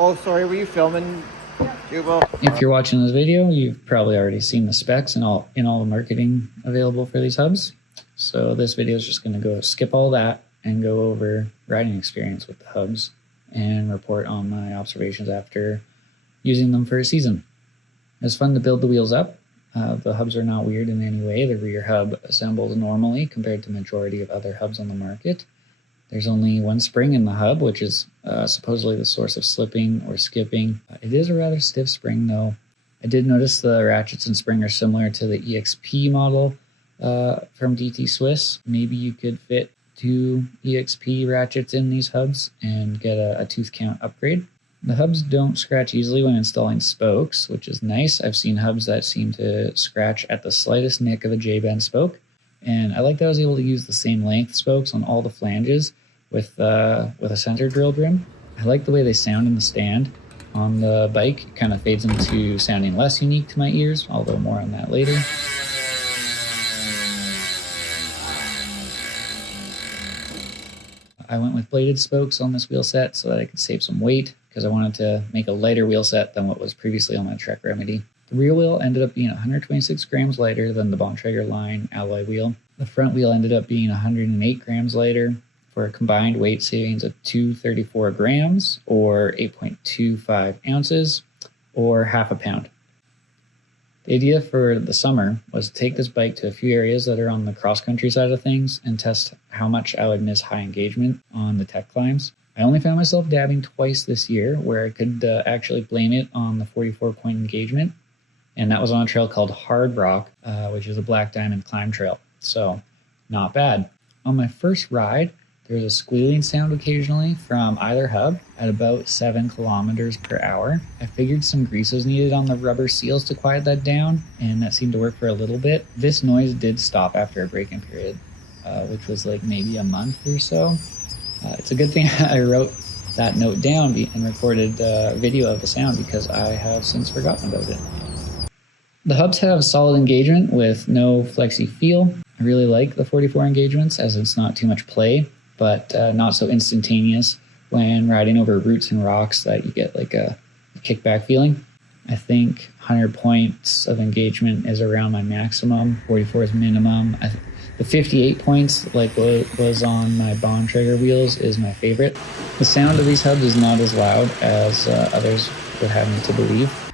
Oh, sorry, were you filming, Jubal? If you're watching this video, you've probably already seen the specs and all the marketing available for these hubs. So this video is just going to go skip all that and go over riding experience with the hubs and report on my observations after using them for a season. It's fun to build the wheels up. The hubs are not weird in any way. The rear hub assembles normally compared to majority of other hubs on the market. There's only one spring in the hub, which is supposedly the source of slipping or skipping. It is a rather stiff spring though. I did notice the ratchets and spring are similar to the EXP model from DT Swiss. Maybe you could fit 2 EXP ratchets in these hubs and get a tooth count upgrade. The hubs don't scratch easily when installing spokes, which is nice. I've seen hubs that seem to scratch at the slightest nick of a J-bend spoke. And I like that I was able to use the same length spokes on all the flanges with a center drilled rim. I like the way they sound in the stand. On the bike, it kind of fades into sounding less unique to my ears, although more on that later. I went with bladed spokes on this wheel set so that I could save some weight because I wanted to make a lighter wheel set than what was previously on my Trek Remedy. The rear wheel ended up being 126 grams lighter than the Bontrager line alloy wheel. The front wheel ended up being 108 grams lighter for a combined weight savings of 234 grams or 8.25 ounces or half a pound. The idea for the summer was to take this bike to a few areas that are on the cross-country side of things and test how much I would miss high engagement on the tech climbs. I only found myself dabbing twice this year where I could actually blame it on the 44-point engagement, and that was on a trail called Hard Rock, which is a Black Diamond climb trail, so not bad. On my first ride, there was a squealing sound occasionally from either hub at about 7 kilometers per hour. I figured some grease was needed on the rubber seals to quiet that down, and that seemed to work for a little bit. This noise did stop after a break-in period, which was like maybe a month or so. It's a good thing I wrote that note down and recorded video of the sound because I have since forgotten about it. The hubs have solid engagement with no flexy feel. I really like the 44 engagements as it's not too much play, but not so instantaneous when riding over roots and rocks that you get like a kickback feeling. I think 100 points of engagement is around my maximum, 44 is minimum. The 58 points, like what was on my Bontrager wheels, is my favorite. The sound of these hubs is not as loud as others would have me to believe.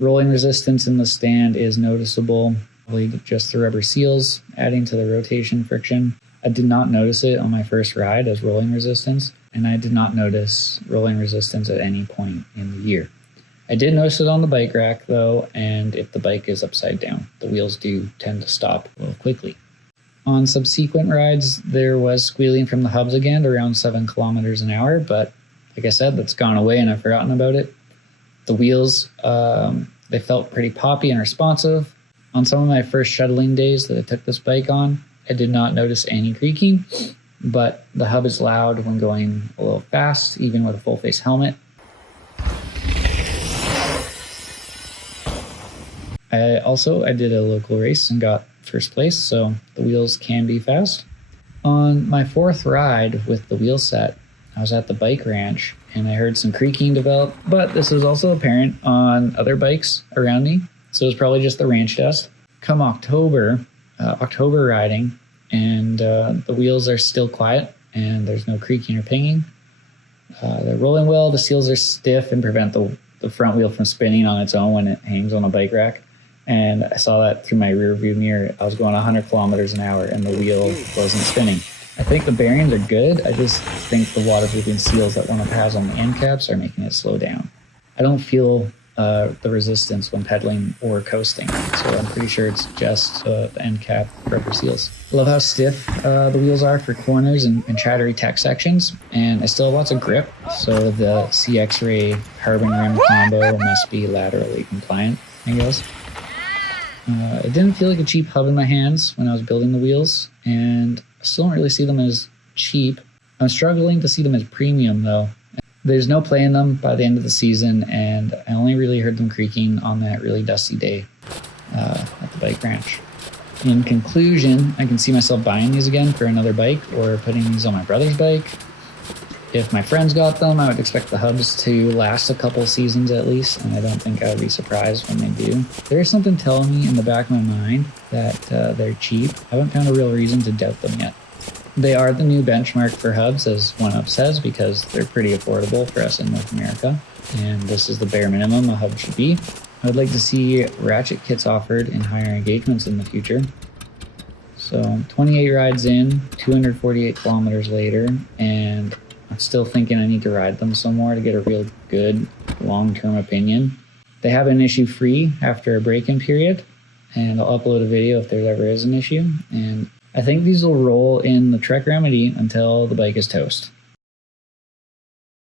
Rolling resistance in the stand is noticeable, probably just the rubber seals adding to the rotation friction. I did not notice it on my first ride as rolling resistance, and I did not notice rolling resistance at any point in the year. I did notice it on the bike rack though, and if the bike is upside down, the wheels do tend to stop a little quickly. On subsequent rides, there was squealing from the hubs again around 7 kilometers an hour, but like I said, that's gone away and I've forgotten about it. The wheels, they felt pretty poppy and responsive. On some of my first shuttling days that I took this bike on, I did not notice any creaking, but the hub is loud when going a little fast, even with a full face helmet. I did a local race and got first place, so the wheels can be fast. On my fourth ride with the wheel set, I was at the bike ranch and I heard some creaking develop, but this was also apparent on other bikes around me, so it was probably just the ranch dust. Come October riding, and the wheels are still quiet and there's no creaking or pinging. They're rolling well, the seals are stiff and prevent the front wheel from spinning on its own when it hangs on a bike rack. And I saw that through my rear view mirror. I was going 100 kilometers an hour and the wheel wasn't spinning. I think the bearings are good. I just think the waterproofing seals that OneUp has on the end caps are making it slow down. I don't feel the resistance when pedaling or coasting, so I'm pretty sure it's just the end cap rubber seals. I love how stiff the wheels are for corners and chattery tech sections, and I still have lots of grip, so the CX-Ray carbon rim combo must be laterally compliant, I guess. It didn't feel like a cheap hub in my hands when I was building the wheels, and I still don't really see them as cheap. I'm struggling to see them as premium though. There's no play in them by the end of the season, and I only really heard them creaking on that really dusty day at the bike ranch. In conclusion, I can see myself buying these again for another bike or putting these on my brother's bike. If my friends got them, I would expect the hubs to last a couple seasons at least, and I don't think I would be surprised when they do. There's something telling me in the back of my mind that they're cheap. I haven't found a real reason to doubt them yet. They are the new benchmark for hubs, as OneUp says, because they're pretty affordable for us in North America, and this is the bare minimum a hub should be. I would like to see ratchet kits offered in higher engagements in the future. So 28 rides in, 248 kilometers later, and I'm still thinking I need to ride them some more to get a real good long-term opinion. They have an issue free after a break-in period, and I'll upload a video if there ever is an issue. And I think these will roll in the Trek Remedy until the bike is toast.